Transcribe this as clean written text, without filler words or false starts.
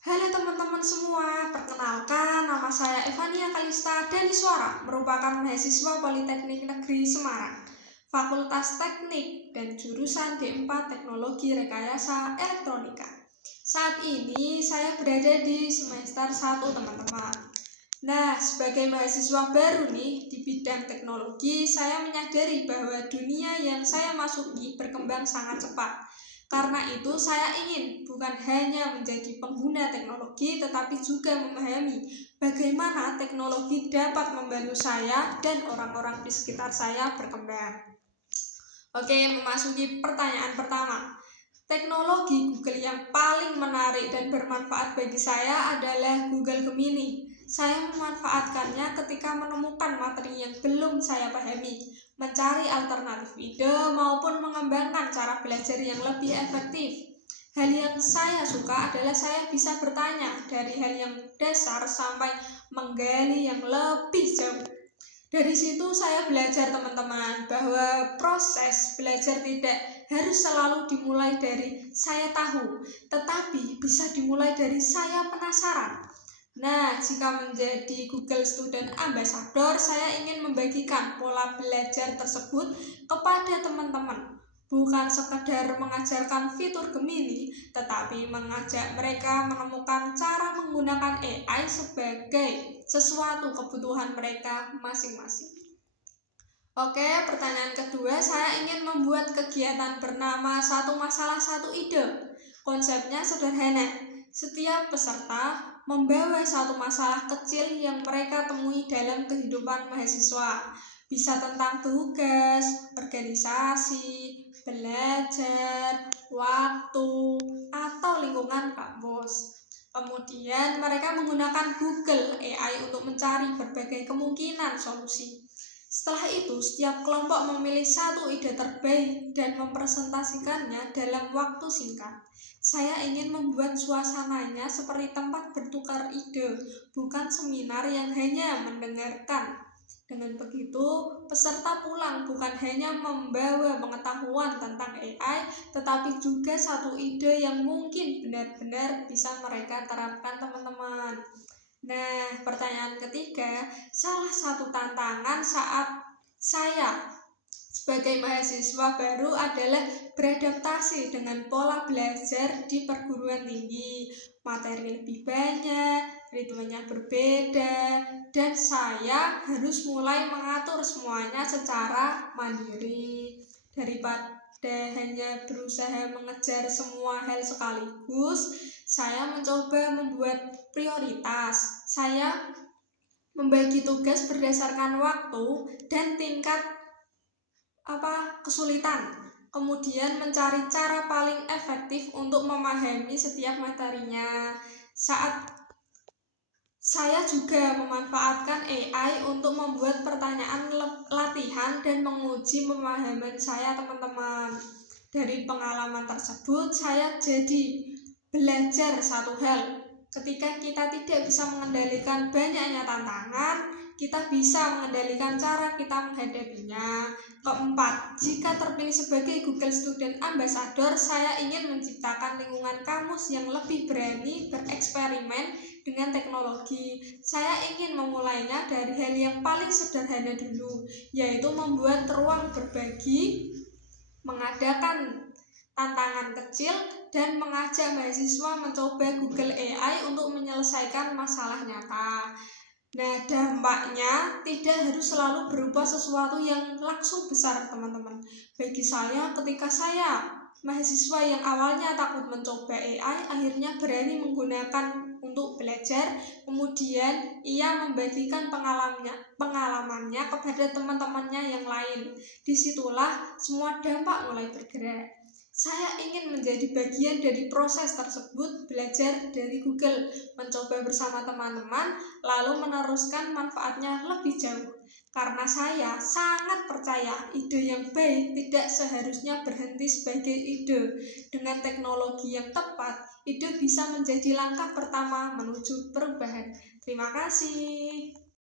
Halo teman-teman semua, perkenalkan nama saya Evania Kalista Daniswara, merupakan mahasiswa Politeknik Negeri Semarang, Fakultas Teknik dan jurusan D4 Teknologi Rekayasa Elektronika. Saat ini saya berada di semester 1 teman-teman. Nah, sebagai mahasiswa baru nih di bidang teknologi, saya menyadari bahwa dunia yang saya masuki berkembang sangat cepat. Karena itu saya ingin bukan hanya menjadi pengguna teknologi, tetapi juga memahami bagaimana teknologi dapat membantu saya dan orang-orang di sekitar saya berkembang. Oke, memasuki pertanyaan pertama. Teknologi Google yang paling menarik dan bermanfaat bagi saya adalah Google Gemini. Saya memanfaatkannya ketika menemukan materi yang belum saya pahami, mencari alternatif ide, maupun mengembangkan cara belajar yang lebih efektif. Hal yang saya suka adalah saya bisa bertanya dari hal yang dasar sampai menggali yang lebih jauh. Dari situ saya belajar teman-teman bahwa proses belajar tidak harus selalu dimulai dari saya tahu, tetapi bisa dimulai dari saya penasaran. Nah, jika menjadi Google Student Ambassador, saya ingin membagikan pola belajar tersebut kepada teman-teman. Bukan sekedar mengajarkan fitur Gemini, tetapi mengajak mereka menemukan cara menggunakan AI sebagai sesuatu kebutuhan mereka masing-masing. Oke, pertanyaan kedua, saya ingin membuat kegiatan bernama Satu Masalah Satu Ide. Konsepnya sederhana. Setiap peserta membawa satu masalah kecil yang mereka temui dalam kehidupan mahasiswa. Bisa tentang tugas, organisasi, belajar, waktu, atau lingkungan kampus. Kemudian mereka menggunakan Google AI untuk mencari berbagai kemungkinan solusi. Setelah itu, setiap kelompok memilih satu ide terbaik dan mempresentasikannya dalam waktu singkat. Saya ingin membuat suasananya seperti tempat bertukar ide, bukan seminar yang hanya mendengarkan. Dengan begitu, peserta pulang bukan hanya membawa pengetahuan tentang AI, tetapi juga satu ide yang mungkin benar-benar bisa mereka terapkan teman-teman. Nah, pertanyaan ketiga, salah satu tantangan saat saya sebagai mahasiswa baru adalah beradaptasi dengan pola belajar di perguruan tinggi. Materi lebih banyak, ritmenya berbeda, dan saya harus mulai mengatur semuanya secara mandiri. Daripada hanya berusaha mengejar semua hal sekaligus, saya mencoba membuat prioritas. Saya membagi tugas berdasarkan waktu dan tingkat kesulitan. Kemudian mencari cara paling efektif untuk memahami setiap materinya. Saat saya juga memanfaatkan AI untuk membuat pertanyaan latihan dan menguji pemahaman saya teman-teman. Dari pengalaman tersebut saya jadi belajar satu hal. Ketika kita tidak bisa mengendalikan banyaknya tantangan, kita bisa mengendalikan cara kita menghadapinya. Keempat, jika terpilih sebagai Google Student Ambassador, saya ingin menciptakan lingkungan kampus yang lebih berani bereksperimen dengan teknologi. Saya ingin memulainya dari hal yang paling sederhana dulu, yaitu membuat ruang berbagi, mengadakan tantangan kecil, dan mengajak mahasiswa mencoba Google AI untuk menyelesaikan masalah nyata. Nah, dampaknya tidak harus selalu berupa sesuatu yang langsung besar, teman-teman. Bagi saya, ketika saya mahasiswa yang awalnya takut mencoba AI, akhirnya berani menggunakan untuk belajar, kemudian ia membagikan pengalamannya kepada teman-temannya yang lain. Disitulah semua dampak mulai bergerak. Saya ingin menjadi bagian dari proses tersebut, belajar dari Google, mencoba bersama teman-teman, lalu meneruskan manfaatnya lebih jauh. Karena saya sangat percaya ide yang baik tidak seharusnya berhenti sebagai ide. Dengan teknologi yang tepat, ide bisa menjadi langkah pertama menuju perubahan. Terima kasih.